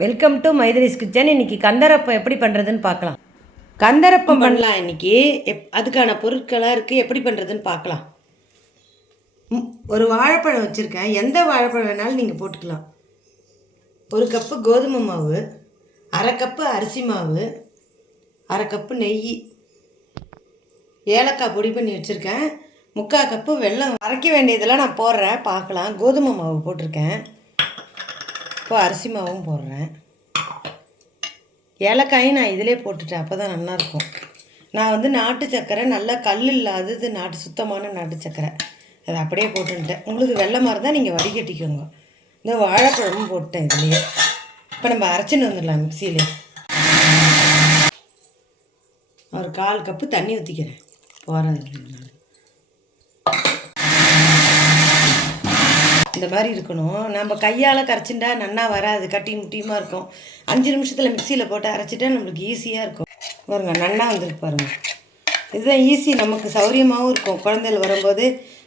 Welcome to மைதிரிஸ் kitchen இன்னைக்கு கந்தரப்பம் எப்படி பண்ணுறதுன்னு பார்க்கலாம். கந்தரப்பம் பண்ணலாம் இன்னைக்கு. எப் அதுக்கான பொருட்களாக இருக்குது எப்படி பண்ணுறதுன்னு பார்க்கலாம். ஒரு வாழைப்பழம் வச்சுருக்கேன். எந்த வாழைப்பழம் வேணாலும் நீங்கள் போட்டுக்கலாம். ஒரு கப்பு கோதுமை மாவு அரை கப்பு அரிசி மாவு அரை கப்பு நெய் ஏலக்காய் பொடி பண்ணி வச்சுருக்கேன். முக்கால் கப்பு வெல்லம். அரைக்க வேண்டியதெல்லாம் நான் போடுறேன். பார்க்கலாம். கோதுமை மாவு போட்டிருக்கேன். இப்போ அரிசி மாவும் போடுறேன். ஏலக்காயும் நான் இதிலே போட்டுட்டேன் அப்போ தான் நல்லாயிருக்கும். நான் வந்து நாட்டு சக்கரை நல்லா கல் இல்லாதது நாட்டு சுத்தமான நாட்டு சக்கரை அதை அப்படியே போட்டுட்டேன் உங்களுக்கு வெள்ளை மாதிரி தான் நீங்கள் வடிகட்டிக்கோங்க இந்த வாழைப்பழமும் போட்டேன் இதுலேயே. இப்போ நம்ம அரைச்சின்னு வந்துடலாம் மிக்சியிலே. ஒரு கால் கப்பு தண்ணி ஊற்றிக்கிறேன் போகிறது இந்த மாதிரி இருக்கணும். நம்ம கையால் கரைச்சிண்டா நன்னா வராது. கட்டி முட்டியுமா இருக்கும். அஞ்சு நிமிஷத்தில் மிக்சியில் போட்டு அரைச்சிட்டா நம்மளுக்கு ஈஸியாக இருக்கும். பாருங்க நன்னா வந்துருக்கு பாருங்கள் இதுதான் ஈஸி நமக்கு சௌரியமாகவும் இருக்கும். குழந்தைகள் வரும்போது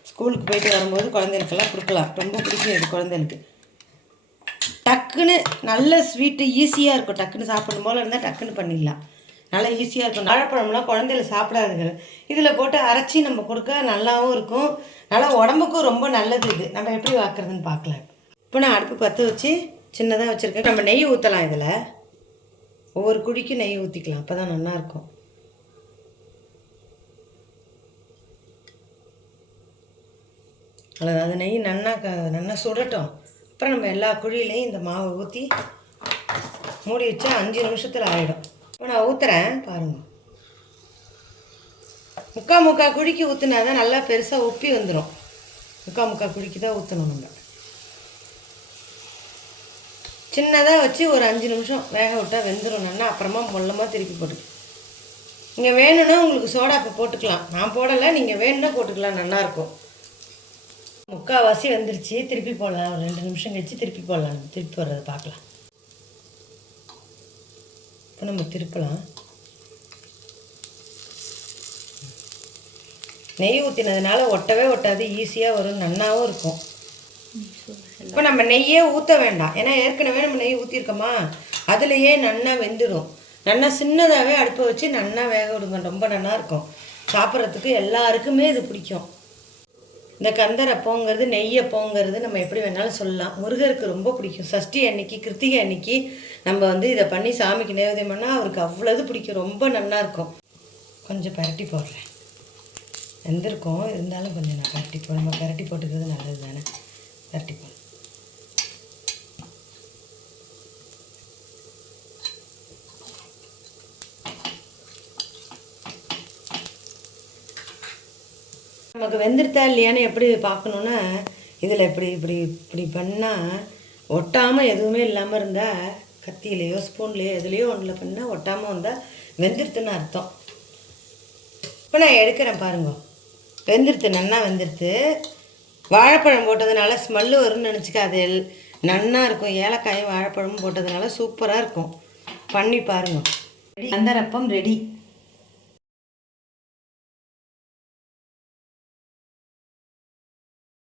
ஸ்கூலுக்கு போயிட்டு வரும்போது குழந்தைகளுக்கெல்லாம் கொடுக்கலாம். ரொம்ப பிடிக்கும் இது குழந்தைகளுக்கு. டக்குன்னு நல்ல ஸ்வீட்டு ஈஸியாக இருக்கும். டக்குன்னு சாப்பிடும் போல இருந்தால் டக்குன்னு பண்ணிடலாம். நல்லா ஈஸியாக இருக்கும். வாழைப்பழம்லாம் குழந்தையில சாப்பிடாதுங்க. இதில் போட்டு அரைச்சி நம்ம கொடுக்க நல்லாவும் இருக்கும். நல்லா உடம்புக்கும் ரொம்ப நல்லது இது. நம்ம எப்படி வாக்குறதுன்னு பார்க்கலாம். இப்போ நான் அடுப்பு பற்ற வச்சு சின்னதாக வச்சுருக்கேன். நம்ம நெய் ஊற்றலாம் இதில். ஒவ்வொரு குழிக்கும் நெய் ஊற்றிக்கலாம் அப்போ தான் நல்லாயிருக்கும் அவ்வளோதான் அது நெய் நன்னா க நல்லா சுடட்டும். அப்புறம் நம்ம எல்லா குழியிலையும் இந்த மாவை ஊற்றி மூடி வச்சா அஞ்சு நிமிஷத்தில் ஆகிடும் இப்போ நான் ஊற்றுறேன் பாருங்கள் முக்கா முக்கா குழிக்கு ஊற்றுனா தான் நல்லா பெருசாக உப்பி வந்துடும் முக்கா முக்கா குழிக்கு தான் ஊற்றணும் நம்ம. சின்னதாக வச்சு ஒரு அஞ்சு நிமிஷம் வேக விட்டால் வெந்துடும் நல்லா அப்புறமா மொல்லமாக திருப்பி போட்டு நீங்கள் வேணும்னா உங்களுக்கு சோடா இப்போ போட்டுக்கலாம். நான் போடலை நீங்கள் வேணும்னா போட்டுக்கலாம். நல்லாயிருக்கும் முக்கால்வாசி வந்துருச்சு. திருப்பி போடலாம். ஒரு ரெண்டு நிமிஷம் கழிச்சு திருப்பி போடலாம். திருப்பி போடுறத பார்க்கலாம். இப்போ நம்ம திருப்பலாம். நெய் ஊற்றினதுனால ஒட்டவே ஒட்டாது ஈஸியாக வரும் நன்னாவும் இருக்கும். இப்போ நம்ம நெய்யே ஊற்ற வேண்டாம். ஏன்னா ஏற்கனவே நம்ம நெய் ஊற்றிருக்கோமா அதுலேயே நன்னா வெந்துடும் நன்னா சின்னதாகவே அடுப்பை வச்சு நன்னா வேக விடுங்க. ரொம்ப நல்லா இருக்கும். சாப்பிட்றதுக்கு எல்லாருக்குமே இது பிடிக்கும். இந்த கந்தரப்போங்கிறது நெய்யப்போங்கிறது நம்ம எப்படி வேணாலும் சொல்லலாம். முருகருக்கு ரொம்ப பிடிக்கும். சஷ்டி அன்னைக்கு கிருத்திகை அன்னைக்கு நம்ம வந்து இதை பண்ணி சாமிக்கு நேவேத்தியம் பண்ணால் அவருக்கு அவ்வளோது பிடிக்கும். ரொம்ப நல்லா இருக்கும். கொஞ்சம் பரட்டி போடுறேன். வெந்திருக்கும். இருந்தாலும் கொஞ்சம் நான் பரட்டி போ நம்ம பரட்டி போட்டுக்கிறது நல்லது தானே பரட்டி போடுறேன் நமக்கு வெந்திருத்தா இல்லையான்னு எப்படி பார்க்கணுன்னா இதில் இப்படி இப்படி இப்படி பண்ணால் ஒட்டாமல் எதுவுமே இல்லாமல் இருந்தால் கத்தியிலையோ ஸ்பூன்லேயோ எதுலேயோ ஒன்றில் பண்ணால் ஒட்டாமல் வந்தால் வெந்துருத்துன்னு அர்த்தம். இப்போ நான் எடுக்கிறேன் பாருங்க. வெந்துருத்து நன்னா வெந்துருத்து வாழைப்பழம் போட்டதுனால ஸ்மெல்லு வரும்னு நினச்சிக்காது. நன்னா இருக்கும் ஏலக்காயும் வாழைப்பழமும் போட்டதுனால சூப்பராக இருக்கும். பண்ணி பாருங்க. அந்த ரப்பம் ரெடி.